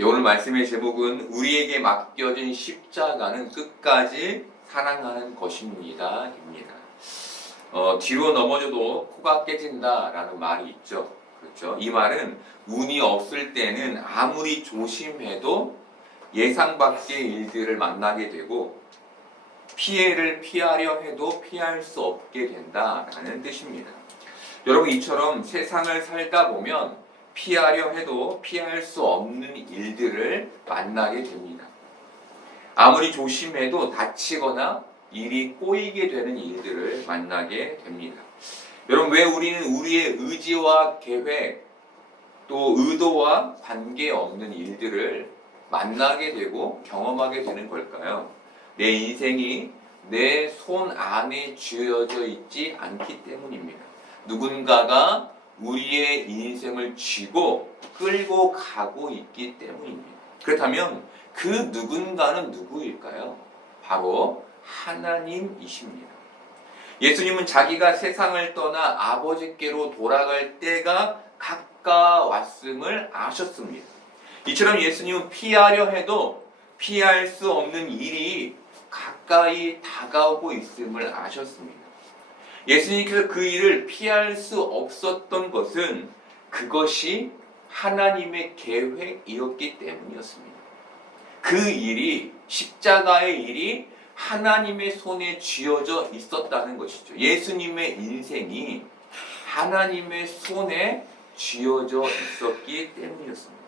오늘 말씀의 제목은 우리에게 맡겨진 십자가는 끝까지 사랑하는 것입니다. 입니다. 뒤로 넘어져도 코가 깨진다라는 말이 있죠. 그렇죠? 이 말은 운이 없을 때는 아무리 조심해도 예상 밖의 일들을 만나게 되고 피해를 피하려 해도 피할 수 없게 된다라는 뜻입니다. 여러분, 이처럼 세상을 살다 보면 피하려 해도 피할 수 없는 일들을 만나게 됩니다. 아무리 조심해도 다치거나 일이 꼬이게 되는 일들을 만나게 됩니다. 여러분, 왜 우리는 우리의 의지와 계획, 또 의도와 관계없는 일들을 만나게 되고 경험하게 되는 걸까요? 내 인생이 내 손 안에 쥐어져 있지 않기 때문입니다. 누군가가 우리의 인생을 쥐고 끌고 가고 있기 때문입니다. 그렇다면 그 누군가는 누구일까요? 바로 하나님이십니다. 예수님은 자기가 세상을 떠나 아버지께로 돌아갈 때가 가까웠음을 아셨습니다. 이처럼 예수님은 피하려 해도 피할 수 없는 일이 가까이 다가오고 있음을 아셨습니다. 예수님께서 그 일을 피할 수 없었던 것은 그것이 하나님의 계획이었기 때문이었습니다. 그 일이, 십자가의 일이 하나님의 손에 쥐어져 있었다는 것이죠. 예수님의 인생이 하나님의 손에 쥐어져 있었기 때문이었습니다.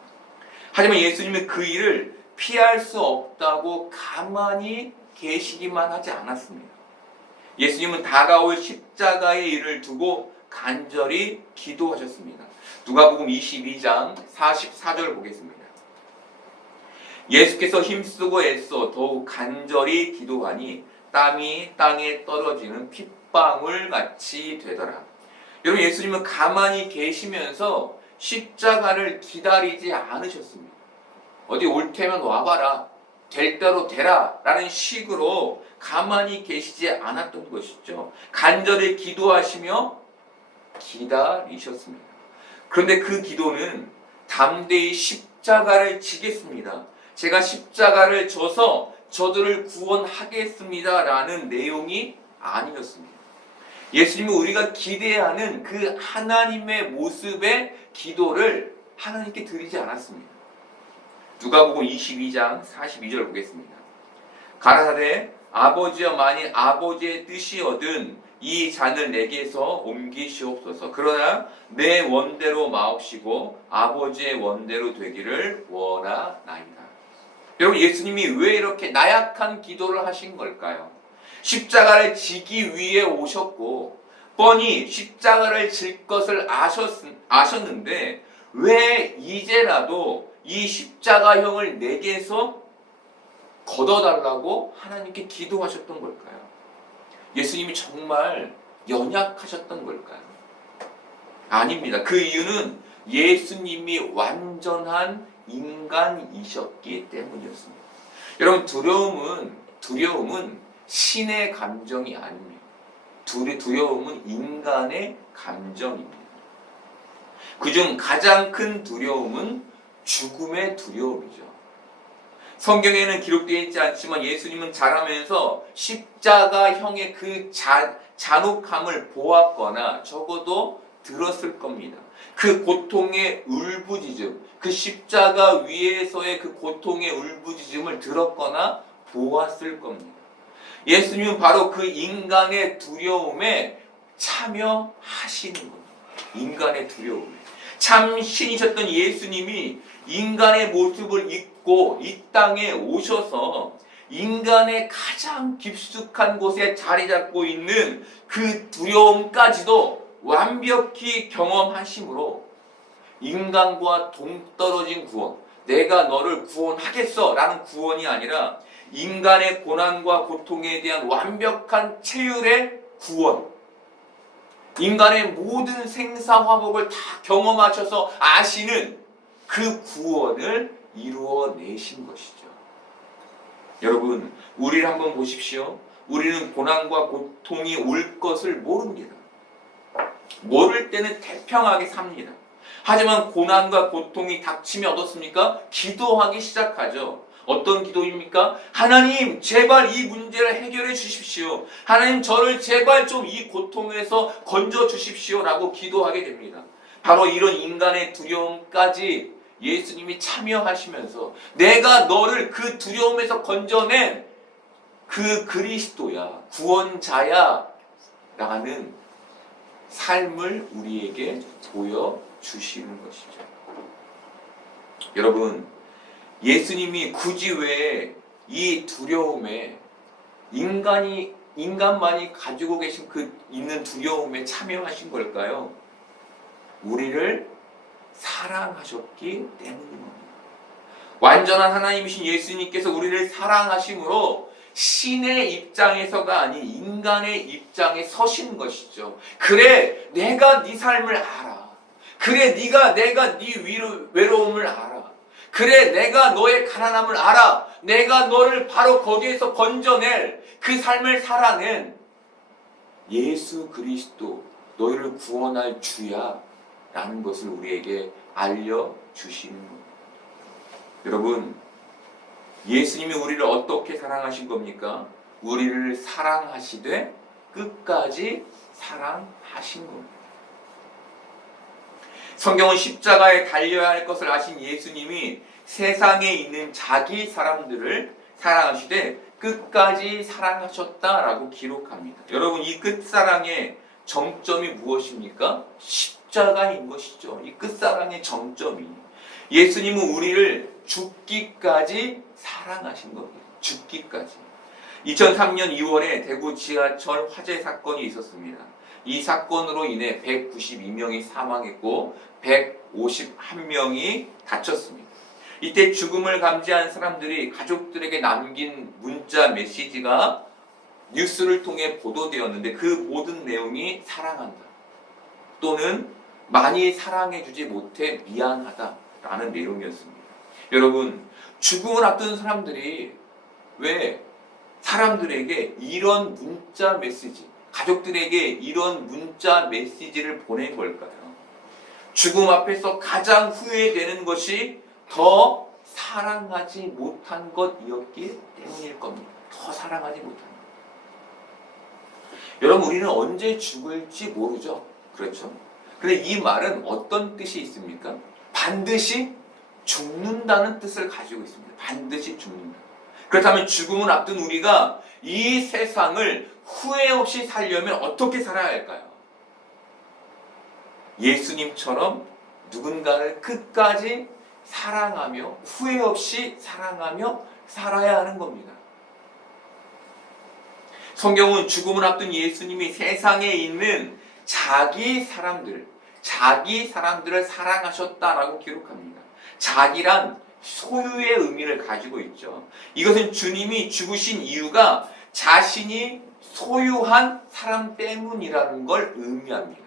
하지만 예수님은 그 일을 피할 수 없다고 가만히 계시기만 하지 않았습니다. 예수님은 다가올 십자가의 일을 두고 간절히 기도하셨습니다. 누가복음 22장 44절 보겠습니다. 예수께서 힘쓰고 애써 더욱 간절히 기도하니 땀이 땅에 떨어지는 핏방울 같이 되더라. 여러분, 예수님은 가만히 계시면서 십자가를 기다리지 않으셨습니다. 어디 올 테면 와봐라, 될 대로 되라 라는 식으로 가만히 계시지 않았던 것이죠. 간절히 기도하시며 기다리셨습니다. 그런데 그 기도는 담대히 십자가를 지겠습니다, 제가 십자가를 져서 저들을 구원하겠습니다 라는 내용이 아니었습니다. 예수님은 우리가 기대하는 그 하나님의 모습의 기도를 하나님께 드리지 않았습니다. 누가복음 22장 42절 보겠습니다. 가라사대 아버지여, 만일 아버지의 뜻이거든 이 잔을 내게서 옮기시옵소서. 그러나 내 원대로 마옵시고 아버지의 원대로 되기를 원하나이다. 여러분, 예수님이 왜 이렇게 나약한 기도를 하신 걸까요? 십자가를 지기 위해 오셨고 뻔히 십자가를 질 것을 아셨는데 왜 이제라도 이 십자가형을 내게서 걷어달라고 하나님께 기도하셨던 걸까요? 예수님이 정말 연약하셨던 걸까요? 아닙니다. 그 이유는 예수님이 완전한 인간이셨기 때문이었습니다. 여러분, 두려움은 신의 감정이 아닙니다. 두려움은 인간의 감정입니다. 그중 가장 큰 두려움은 죽음의 두려움이죠. 성경에는 기록되어 있지 않지만 예수님은 자라면서 십자가형의 그 잔혹함을 보았거나 적어도 들었을 겁니다. 그 고통의 울부짖음, 그 십자가 위에서의 그 고통의 울부짖음을 들었거나 보았을 겁니다. 예수님은 바로 그 인간의 두려움에 참여하시는 겁니다. 인간의 두려움에. 참 신이셨던 예수님이 인간의 모습을 입고 이 땅에 오셔서 인간의 가장 깊숙한 곳에 자리 잡고 있는 그 두려움까지도 완벽히 경험하심으로 인간과 동떨어진 구원, 내가 너를 구원하겠어 라는 구원이 아니라 인간의 고난과 고통에 대한 완벽한 체휼의 구원, 인간의 모든 생사화복을 다 경험하셔서 아시는 그 구원을 이루어내신 것이죠. 여러분, 우리를 한번 보십시오. 우리는 고난과 고통이 올 것을 모릅니다. 모를 때는 태평하게 삽니다. 하지만 고난과 고통이 닥치면 어떻습니까? 기도하기 시작하죠. 어떤 기도입니까? 하나님, 제발 이 문제를 해결해 주십시오. 하나님, 저를 제발 좀 이 고통에서 건져 주십시오. 라고 기도하게 됩니다. 바로 이런 인간의 두려움까지 예수님이 참여하시면서 내가 너를 그 두려움에서 건져낸 그 그리스도야, 구원자야 라는 삶을 우리에게 보여주시는 것이죠. 여러분, 예수님이 굳이 왜 이 두려움에 인간만이 가지고 계신 그 있는 두려움에 참여하신 걸까요? 우리를 사랑하셨기 때문입니다. 완전한 하나님이신 예수님께서 우리를 사랑하심으로 신의 입장에서가 아닌 인간의 입장에 서신 것이죠. 그래, 내가 네 삶을 알아. 그래, 내가 네 외로움을 알아. 그래, 내가 너의 가난함을 알아. 내가 너를 바로 거기에서 건져낼 그 삶을 살아낸 예수 그리스도, 너희를 구원할 주야 라는 것을 우리에게 알려주시는 겁니다. 여러분, 예수님이 우리를 어떻게 사랑하신 겁니까? 우리를 사랑하시되 끝까지 사랑하신 겁니다. 성경은 십자가에 달려야 할 것을 아신 예수님이 세상에 있는 자기 사람들을 사랑하시되 끝까지 사랑하셨다라고 기록합니다. 여러분, 이 끝사랑의 정점이 무엇입니까? 십자가인 것이죠. 이 끝사랑의 정점이. 예수님은 우리를 죽기까지 사랑하신 겁니다. 죽기까지. 2003년 2월에 대구 지하철 화재 사건이 있었습니다. 이 사건으로 인해 192명이 사망했고 151명이 다쳤습니다. 이때 죽음을 감지한 사람들이 가족들에게 남긴 문자 메시지가 뉴스를 통해 보도되었는데 그 모든 내용이 사랑한다 또는 많이 사랑해주지 못해 미안하다라는 내용이었습니다. 여러분, 죽음을 앞둔 사람들이 왜 사람들에게 이런 문자 메시지, 가족들에게 이런 문자 메시지를 보낸 걸까요? 죽음 앞에서 가장 후회되는 것이 더 사랑하지 못한 것이었기 때문일 겁니다. 더 사랑하지 못한 것. 여러분, 우리는 언제 죽을지 모르죠. 그렇죠? 근데 이 말은 어떤 뜻이 있습니까? 반드시 죽는다는 뜻을 가지고 있습니다. 반드시 죽는다. 그렇다면 죽음을 앞둔 우리가 이 세상을 후회 없이 살려면 어떻게 살아야 할까요? 예수님처럼 누군가를 끝까지 사랑하며 후회 없이 사랑하며 살아야 하는 겁니다. 성경은 죽음을 앞둔 예수님이 세상에 있는 자기 사람들을 사랑하셨다라고 기록합니다. 자기란 소유의 의미를 가지고 있죠. 이것은 주님이 죽으신 이유가 자신이 소유한 사람 때문이라는 걸 의미합니다.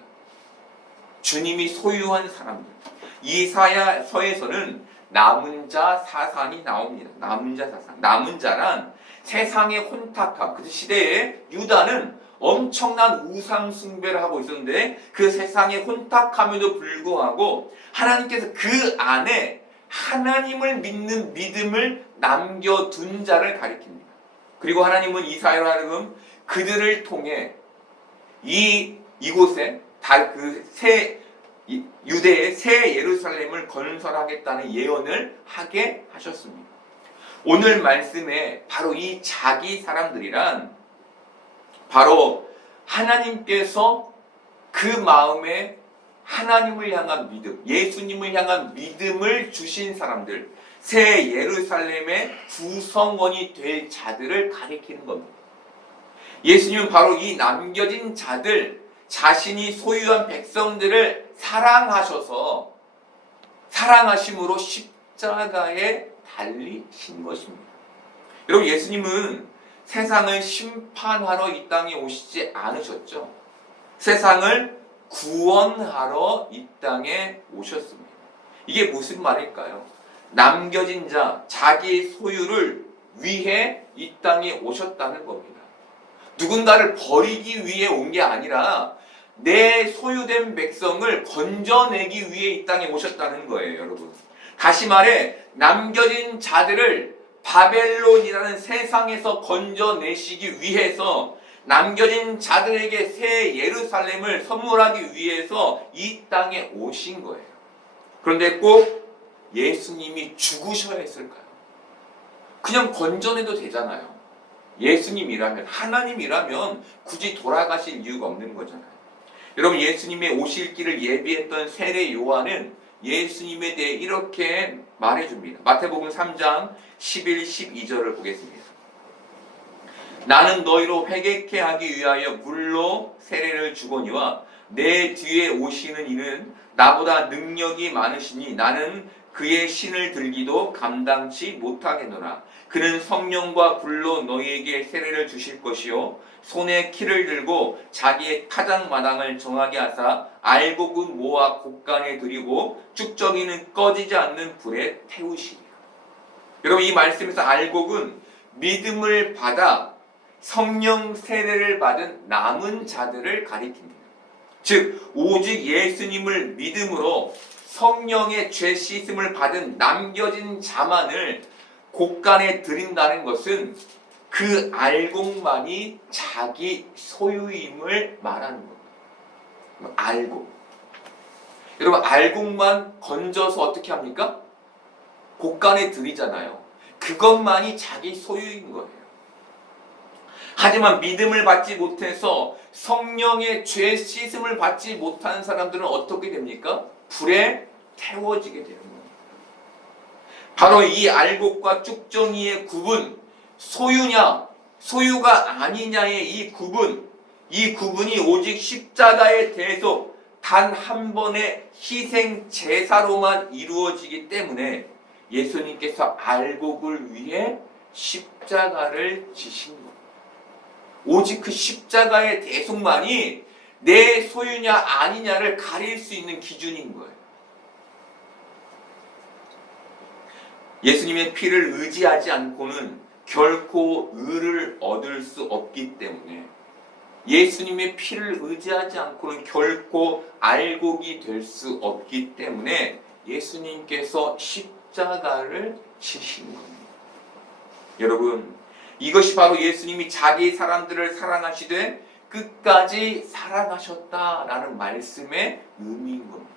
주님이 소유한 사람들. 이사야서에서는 남은 자 사상이 나옵니다. 남은 자 사상. 남은 자란 세상의 혼탁함. 그 시대에 유다는 엄청난 우상 숭배를 하고 있었는데 그 세상의 혼탁함에도 불구하고 하나님께서 그 안에 하나님을 믿는 믿음을 남겨둔 자를 가리킵니다. 그리고 하나님은 이스라엘로 하여금 그들을 통해 이곳에 유대의 새 예루살렘을 건설하겠다는 예언을 하게 하셨습니다. 오늘 말씀에 바로 이 자기 사람들이란 바로 하나님께서 그 마음에 하나님을 향한 믿음, 예수님을 향한 믿음을 주신 사람들, 새 예루살렘의 구성원이 될 자들을 가리키는 겁니다. 예수님은 바로 이 남겨진 자들, 자신이 소유한 백성들을 사랑하심으로 십자가에 달리신 것입니다. 여러분, 예수님은 세상을 심판하러 이 땅에 오시지 않으셨죠. 세상을 구원하러 이 땅에 오셨습니다. 이게 무슨 말일까요? 남겨진 자, 자기 소유를 위해 이 땅에 오셨다는 겁니다. 누군가를 버리기 위해 온 게 아니라 내 소유된 백성을 건져내기 위해 이 땅에 오셨다는 거예요, 여러분. 다시 말해 남겨진 자들을 바벨론이라는 세상에서 건져내시기 위해서, 남겨진 자들에게 새 예루살렘을 선물하기 위해서 이 땅에 오신 거예요. 그런데 꼭 예수님이 죽으셔야 했을까요? 그냥 건져내도 되잖아요. 예수님이라면, 하나님이라면 굳이 돌아가실 이유가 없는 거잖아요. 여러분, 예수님의 오실 길을 예비했던 세례 요한은 예수님에 대해 이렇게 말해줍니다. 마태복음 3장 11, 12절을 보겠습니다. 나는 너희로 회개케 하기 위하여 물로 세례를 주거니와 내 뒤에 오시는 이는 나보다 능력이 많으시니 나는 그의 신을 들기도 감당치 못하겠노라. 그는 성령과 불로 너희에게 세례를 주실 것이요 손에 키를 들고 자기의 타작마당을 정하게 하사 알곡은 모아 곡간에 들이고 쭉정이는 꺼지지 않는 불에 태우시리라. 여러분, 이 말씀에서 알곡은 믿음을 받아 성령 세례를 받은 남은 자들을 가리킵니다. 즉 오직 예수님을 믿음으로 성령의 죄 씻음을 받은 남겨진 자만을 곡간에 들인다는 것은 그 알곡만이 자기 소유임을 말하는 겁니다. 알곡. 여러분, 알곡만 건져서 어떻게 합니까? 곡간에 들이잖아요. 그것만이 자기 소유인 거예요. 하지만 믿음을 받지 못해서 성령의 죄 씻음을 받지 못한 사람들은 어떻게 됩니까? 불에 태워지게 되는 겁니다. 바로 이 알곡과 쭉정이의 구분, 소유냐 소유가 아니냐의 이 구분이 오직 십자가의 대속 단 한 번의 희생 제사로만 이루어지기 때문에 예수님께서 알곡을 위해 십자가를 지신 겁니다. 오직 그 십자가의 대속만이 내 소유냐 아니냐를 가릴 수 있는 기준인 거예요. 예수님의 피를 의지하지 않고는 결코 의를 얻을 수 없기 때문에, 예수님의 피를 의지하지 않고는 결코 알곡이 될 수 없기 때문에 예수님께서 십자가를 지신 겁니다. 여러분, 이것이 바로 예수님이 자기 사람들을 사랑하시되 끝까지 사랑하셨다라는 말씀의 의미인 겁니다.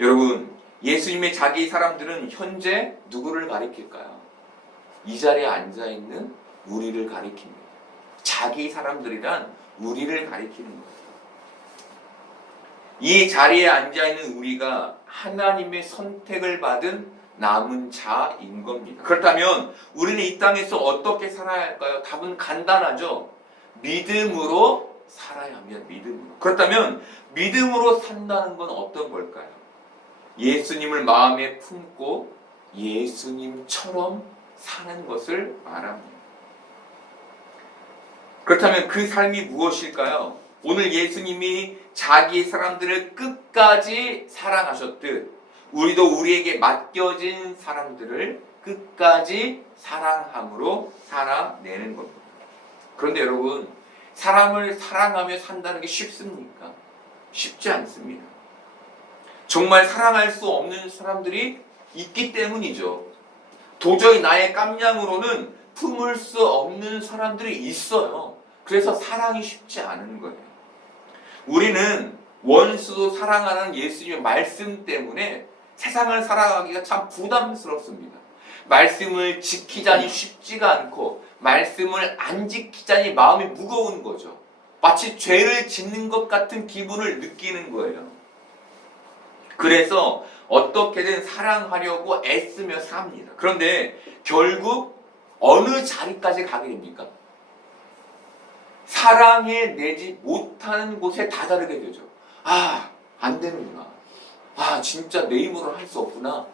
여러분, 예수님의 자기 사람들은 현재 누구를 가리킬까요? 이 자리에 앉아있는 우리를 가리킵니다. 자기 사람들이란 우리를 가리키는 거예요. 이 자리에 앉아있는 우리가 하나님의 선택을 받은 남은 자인 겁니다. 그렇다면 우리는 이 땅에서 어떻게 살아야 할까요? 답은 간단하죠. 믿음으로 살아야 합니다. 믿음으로. 그렇다면 믿음으로 산다는 건 어떤 걸까요? 예수님을 마음에 품고 예수님처럼 사는 것을 말합니다. 그렇다면 그 삶이 무엇일까요? 오늘 예수님이 자기 사람들을 끝까지 사랑하셨듯 우리도 우리에게 맡겨진 사람들을 끝까지 사랑함으로 살아내는 겁니다. 그런데 여러분, 사람을 사랑하며 산다는 게 쉽습니까? 쉽지 않습니다. 정말 사랑할 수 없는 사람들이 있기 때문이죠. 도저히 나의 깜냥으로는 품을 수 없는 사람들이 있어요. 그래서 사랑이 쉽지 않은 거예요. 우리는 원수도 사랑하는 예수님의 말씀 때문에 세상을 살아가기가 참 부담스럽습니다. 말씀을 지키자니 쉽지가 않고 말씀을 안 지키자니 마음이 무거운 거죠. 마치 죄를 짓는 것 같은 기분을 느끼는 거예요. 그래서 어떻게든 사랑하려고 애쓰며 삽니다. 그런데 결국 어느 자리까지 가게 됩니까? 사랑해내지 못하는 곳에 다다르게 되죠. 아, 안 되는구나. 아, 진짜 내 힘으로 할 수 없구나.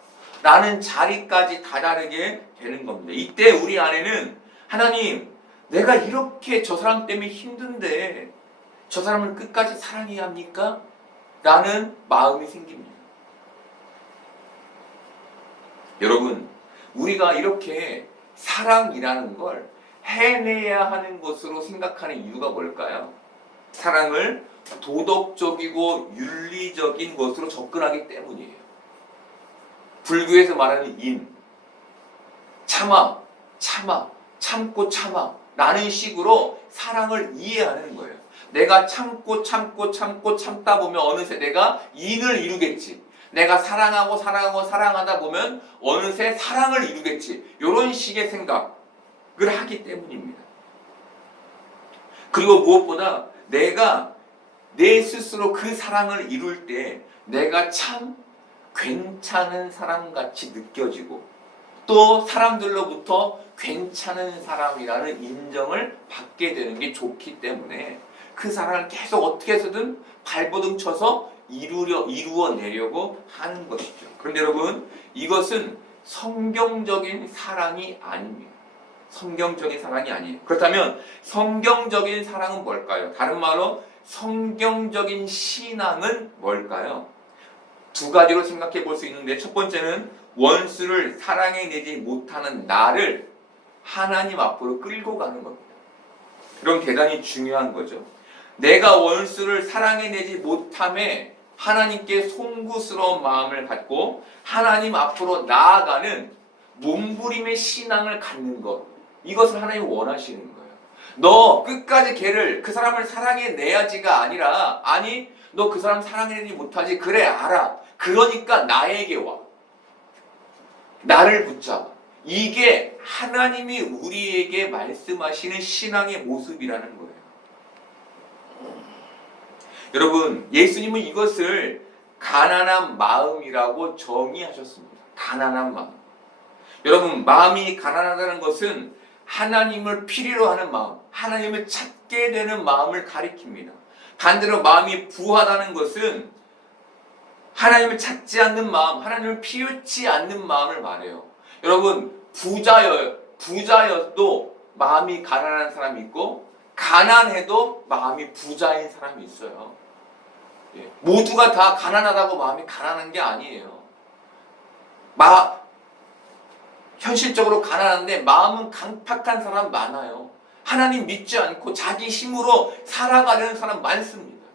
라는 자리까지 다다르게 되는 겁니다. 이때 우리 안에는 하나님, 내가 이렇게 저 사람 때문에 힘든데 저 사람을 끝까지 사랑해야 합니까? 라는 마음이 생깁니다. 여러분, 우리가 이렇게 사랑이라는 걸 해내야 하는 것으로 생각하는 이유가 뭘까요? 사랑을 도덕적이고 윤리적인 것으로 접근하기 때문이에요. 불교에서 말하는 인, 참고 참아 라는 식으로 사랑을 이해하는 거예요. 내가 참다 보면 어느새 내가 인을 이루겠지. 내가 사랑하다 보면 어느새 사랑을 이루겠지. 이런 식의 생각을 하기 때문입니다. 그리고 무엇보다 내가 내 스스로 그 사랑을 이룰 때 내가 참 괜찮은 사람같이 느껴지고 또 사람들로부터 괜찮은 사람이라는 인정을 받게 되는 게 좋기 때문에 그 사랑을 계속 어떻게 해서든 발버둥 쳐서 이루어내려고 하는 것이죠. 그런데 여러분, 이것은 성경적인 사랑이 아닙니다. 성경적인 사랑이 아니에요. 그렇다면 성경적인 사랑은 뭘까요? 다른 말로 성경적인 신앙은 뭘까요? 두 가지로 생각해 볼 수 있는데, 첫 번째는 원수를 사랑해내지 못하는 나를 하나님 앞으로 끌고 가는 겁니다. 그럼 대단히 중요한 거죠. 내가 원수를 사랑해내지 못함에 하나님께 송구스러운 마음을 갖고 하나님 앞으로 나아가는 몸부림의 신앙을 갖는 것, 이것을 하나님 원하시는 거예요. 너 끝까지 그 사람을 사랑해내야지가 아니라, 아니 너 그 사람 사랑해내지 못하지, 그래 알아, 그러니까 나에게 와, 나를 붙잡아. 이게 하나님이 우리에게 말씀하시는 신앙의 모습이라는 거예요. 여러분, 예수님은 이것을 가난한 마음이라고 정의하셨습니다. 가난한 마음. 여러분, 마음이 가난하다는 것은 하나님을 필요로 하는 마음, 하나님을 찾게 되는 마음을 가리킵니다. 반대로 마음이 부하다는 것은 하나님을 찾지 않는 마음, 하나님을 필요치 않는 마음을 말해요. 여러분, 부자여도 마음이 가난한 사람이 있고 가난해도 마음이 부자인 사람이 있어요. 모두가 다 가난하다고 마음이 가난한 게 아니에요. 현실적으로 가난한데 마음은 강팍한 사람 많아요. 하나님 믿지 않고 자기 힘으로 살아가려는 사람 많습니다.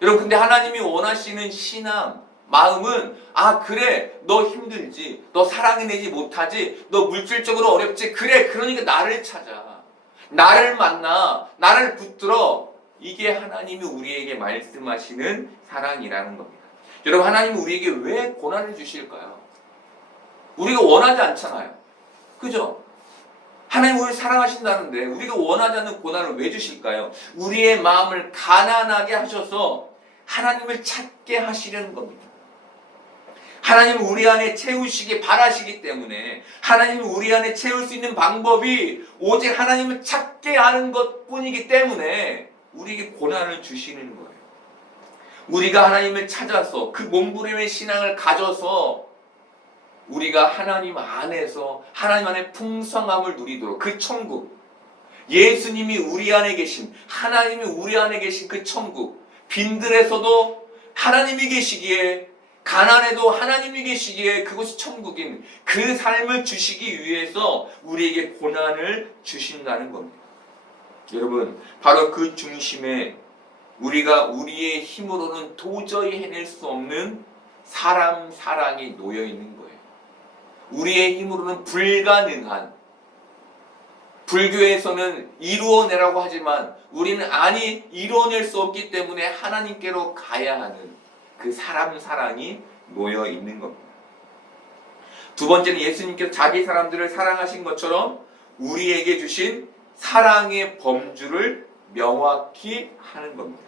여러분, 근데 하나님이 원하시는 신앙, 마음은 그래 너 힘들지, 너 사랑해내지 못하지, 너 물질적으로 어렵지, 그래 그러니까 나를 찾아, 나를 만나, 나를 붙들어. 이게 하나님이 우리에게 말씀하시는 사랑이라는 겁니다. 여러분, 하나님은 우리에게 왜 고난을 주실까요? 우리가 원하지 않잖아요. 그죠? 하나님 우리를 사랑하신다는데 우리가 원하지 않는 고난을 왜 주실까요? 우리의 마음을 가난하게 하셔서 하나님을 찾게 하시려는 겁니다. 하나님은 우리 안에 채우시기 바라시기 때문에, 하나님은 우리 안에 채울 수 있는 방법이 오직 하나님을 찾게 하는 것뿐이기 때문에 우리에게 고난을 주시는 거예요. 우리가 하나님을 찾아서 그 몸부림의 신앙을 가져서 우리가 하나님 안에서 하나님 안에 풍성함을 누리도록, 그 천국, 예수님이 우리 안에 계신, 하나님이 우리 안에 계신 그 천국, 빈들에서도 하나님이 계시기에, 가난해도 하나님이 계시기에 그곳이 천국인 그 삶을 주시기 위해서 우리에게 고난을 주신다는 겁니다. 여러분, 바로 그 중심에 우리가 우리의 힘으로는 도저히 해낼 수 없는 사랑이 놓여 있는 거예요. 우리의 힘으로는 불가능한, 불교에서는 이루어내라고 하지만 우리는 이루어낼 수 없기 때문에 하나님께로 가야 하는 그 사랑이 놓여 있는 겁니다. 두 번째는 예수님께서 자기 사람들을 사랑하신 것처럼 우리에게 주신 사랑의 범주를 명확히 하는 겁니다.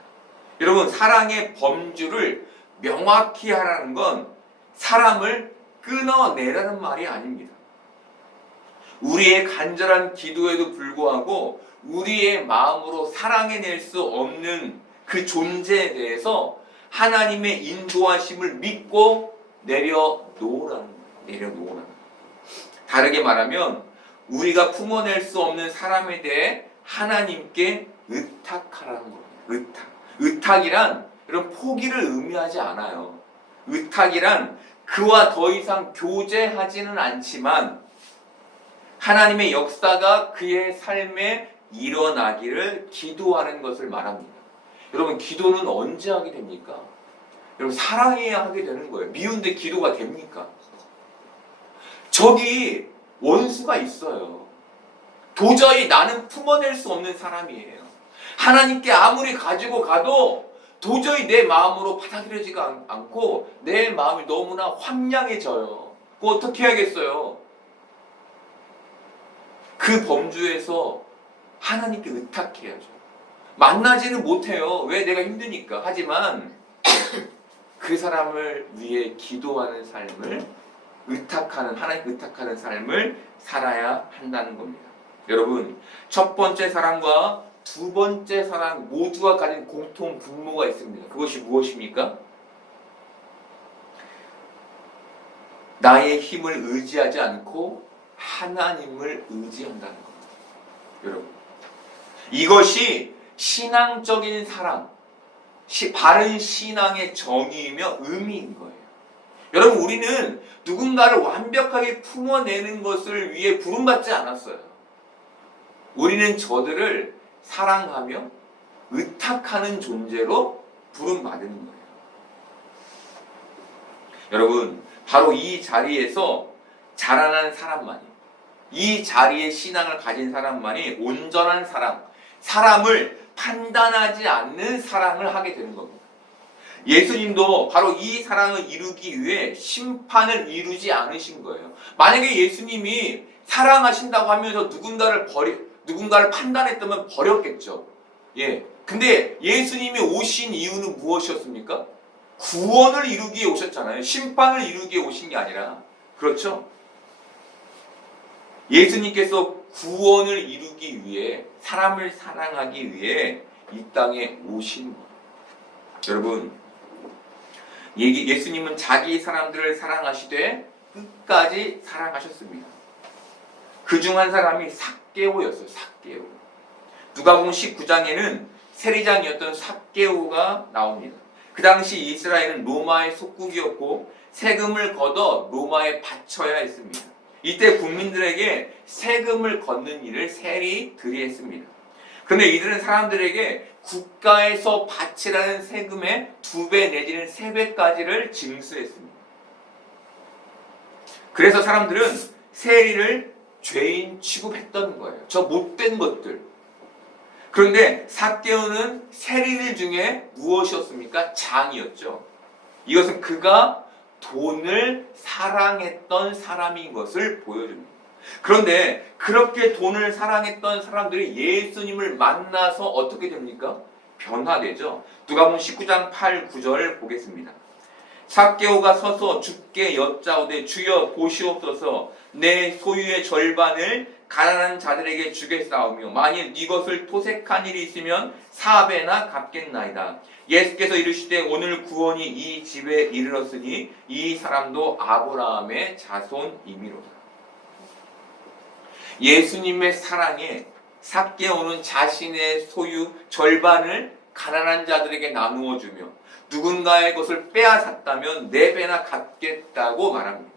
여러분, 사랑의 범주를 명확히 하라는 건 사람을 끊어내라는 말이 아닙니다. 우리의 간절한 기도에도 불구하고 우리의 마음으로 사랑해낼 수 없는 그 존재에 대해서 하나님의 인도하심을 믿고 내려놓으라는 거예요. 다르게 말하면 우리가 품어낼 수 없는 사람에 대해 하나님께 의탁하라는 겁니다. 의탁이란 이런 포기를 의미하지 않아요. 의탁이란 그와 더 이상 교제하지는 않지만 하나님의 역사가 그의 삶에 일어나기를 기도하는 것을 말합니다. 여러분, 기도는 언제 하게 됩니까? 여러분, 사랑해야 하게 되는 거예요. 미운데 기도가 됩니까? 저기 원수가 있어요. 도저히 나는 품어낼 수 없는 사람이에요. 하나님께 아무리 가지고 가도 도저히 내 마음으로 받아들여지가 않고 내 마음이 너무나 황량해져요. 그거 어떻게 해야겠어요? 그 범주에서 하나님께 의탁해야죠. 만나지는 못해요. 왜? 내가 힘드니까. 하지만 그 사람을 위해 기도하는 삶을 하나님께 의탁하는 삶을 살아야 한다는 겁니다. 여러분, 첫 번째 사랑과 두 번째 사랑 모두가 가진 공통 분모가 있습니다. 그것이 무엇입니까? 나의 힘을 의지하지 않고 하나님을 의지한다는 겁니다. 여러분, 이것이 신앙적인 사랑, 바른 신앙의 정의이며 의미인 거예요. 여러분, 우리는 누군가를 완벽하게 품어내는 것을 위해 부름받지 않았어요. 우리는 저들을 사랑하며 의탁하는 존재로 부름받은 거예요. 여러분, 바로 이 자리에서 자라난 사람만이, 이 자리에 신앙을 가진 사람만이 온전한 사랑, 사람을 판단하지 않는 사랑을 하게 되는 겁니다. 예수님도 바로 이 사랑을 이루기 위해 심판을 이루지 않으신 거예요. 만약에 예수님이 사랑하신다고 하면서 누군가를 판단했다면 버렸겠죠. 예. 근데 예수님이 오신 이유는 무엇이었습니까? 구원을 이루기 위해 오셨잖아요. 심판을 이루기 위해 오신 게 아니라. 그렇죠? 예수님께서 구원을 이루기 위해, 사람을 사랑하기 위해 이 땅에 오신 거예요. 여러분, 예수님은 자기 사람들을 사랑하시되 끝까지 사랑하셨습니다. 그중 한 사람이 삭개오였어요. 삭개오. 누가복음 19장에는 세리장이었던 삭개오가 나옵니다. 그 당시 이스라엘은 로마의 속국이었고 세금을 걷어 로마에 바쳐야 했습니다. 이때 국민들에게 세금을 걷는 일을 세리들이 했습니다. 그런데 이들은 사람들에게 국가에서 바치라는 세금의 2배 내지는 3배까지를 징수했습니다. 그래서 사람들은 세리를 죄인 취급했던 거예요. 저 못된 것들. 그런데 삭개오는 세리들 중에 무엇이었습니까? 장이었죠. 이것은 그가 돈을 사랑했던 사람인 것을 보여줍니다. 그런데 그렇게 돈을 사랑했던 사람들이 예수님을 만나서 어떻게 됩니까? 변화되죠. 누가복음 19장 8, 9절 보겠습니다. 삭개오가 서서 주께 여짜오되 주여 보시옵소서 내 소유의 절반을 가난한 자들에게 주겠사오며 만일 이것을 토색한 일이 있으면 4배나 갚겠나이다. 예수께서 이르시되 오늘 구원이 이 집에 이르렀으니 이 사람도 아브라함의 자손이미로다. 예수님의 사랑에 삭개오는 자신의 소유 절반을 가난한 자들에게 나누어 주며 누군가의 것을 빼앗았다면 4배나 갚겠다고 말합니다.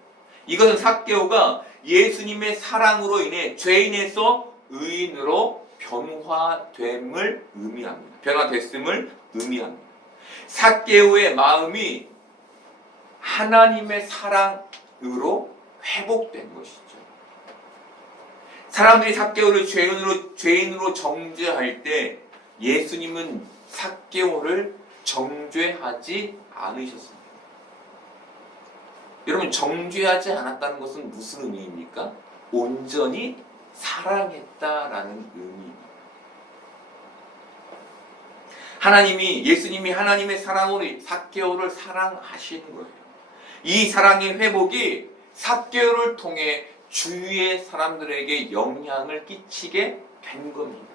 이것은 삭개오가 예수님의 사랑으로 인해 죄인에서 의인으로 변화됨을 의미합니다. 변화됐음을 의미합니다. 삭개오의 마음이 하나님의 사랑으로 회복된 것이죠. 사람들이 삭개오를 죄인으로 정죄할 때 예수님은 삭개오를 정죄하지 않으셨습니다. 여러분, 정죄하지 않았다는 것은 무슨 의미입니까? 온전히 사랑했다라는 의미입니다. 예수님이 하나님의 사랑으로 삭개오를 사랑하신 거예요. 이 사랑의 회복이 삭개오를 통해 주위의 사람들에게 영향을 끼치게 된 겁니다.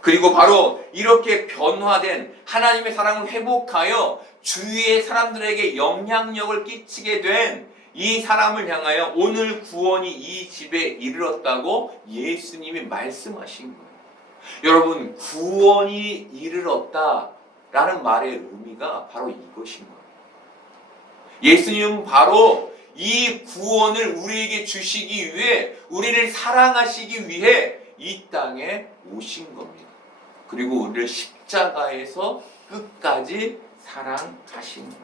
그리고 바로 이렇게 변화된 하나님의 사랑을 회복하여 주위의 사람들에게 영향력을 끼치게 된 이 사람을 향하여 오늘 구원이 이 집에 이르렀다고 예수님이 말씀하신 거예요. 여러분, 구원이 이르렀다라는 말의 의미가 바로 이것인 거예요. 예수님은 바로 이 구원을 우리에게 주시기 위해, 우리를 사랑하시기 위해 이 땅에 오신 겁니다. 그리고 우리를 십자가에서 끝까지 사랑하신 거예요.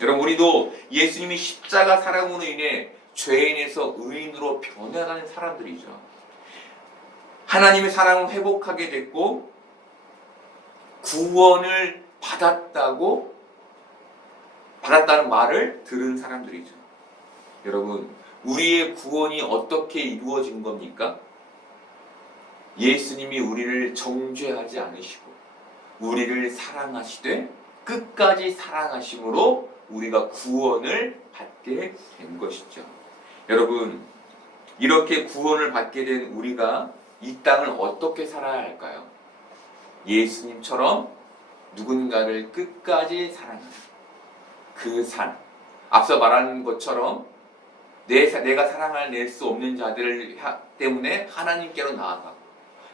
여러분, 우리도 예수님이 십자가 사랑으로 인해 죄인에서 의인으로 변해가는 사람들이죠. 하나님의 사랑을 회복하게 됐고 구원을 받았다는 말을 들은 사람들이죠. 여러분, 우리의 구원이 어떻게 이루어진 겁니까? 예수님이 우리를 정죄하지 않으시고 우리를 사랑하시되 끝까지 사랑하심으로 우리가 구원을 받게 된 것이죠. 여러분, 이렇게 구원을 받게 된 우리가 이 땅을 어떻게 살아야 할까요? 예수님처럼 누군가를 끝까지 사랑하는 그 삶. 앞서 말한 것처럼 내가 사랑을 낼 수 없는 자들 때문에 하나님께로 나아가고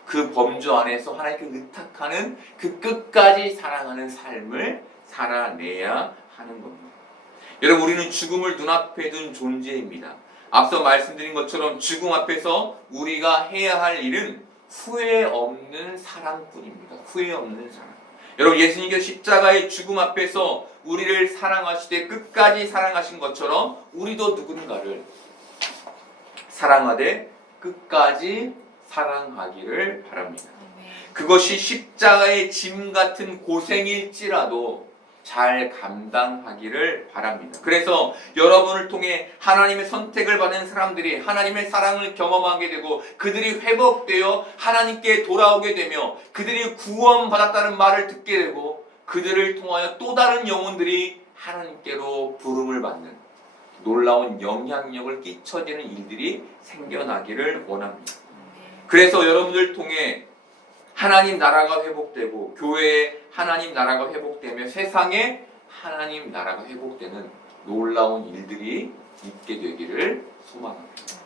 그 범주 안에서 하나님께 의탁하는 그 끝까지 사랑하는 삶을 살아내야 하는 겁니다. 여러분, 우리는 죽음을 눈앞에 둔 존재입니다. 앞서 말씀드린 것처럼 죽음 앞에서 우리가 해야 할 일은 후회 없는 사랑뿐입니다. 후회 없는 사랑. 여러분, 예수님께서 십자가의 죽음 앞에서 우리를 사랑하시되 끝까지 사랑하신 것처럼 우리도 누군가를 사랑하되 끝까지 사랑하기를 바랍니다. 그것이 십자가의 짐 같은 고생일지라도 잘 감당하기를 바랍니다. 그래서 여러분을 통해 하나님의 선택을 받은 사람들이 하나님의 사랑을 경험하게 되고 그들이 회복되어 하나님께 돌아오게 되며 그들이 구원받았다는 말을 듣게 되고 그들을 통하여 또 다른 영혼들이 하나님께로 부름을 받는 놀라운 영향력을 끼쳐지는 일들이 생겨나기를 원합니다. 그래서 여러분들 통해 하나님 나라가 회복되고 교회에 하나님 나라가 회복되며 세상에 하나님 나라가 회복되는 놀라운 일들이 있게 되기를 소망합니다.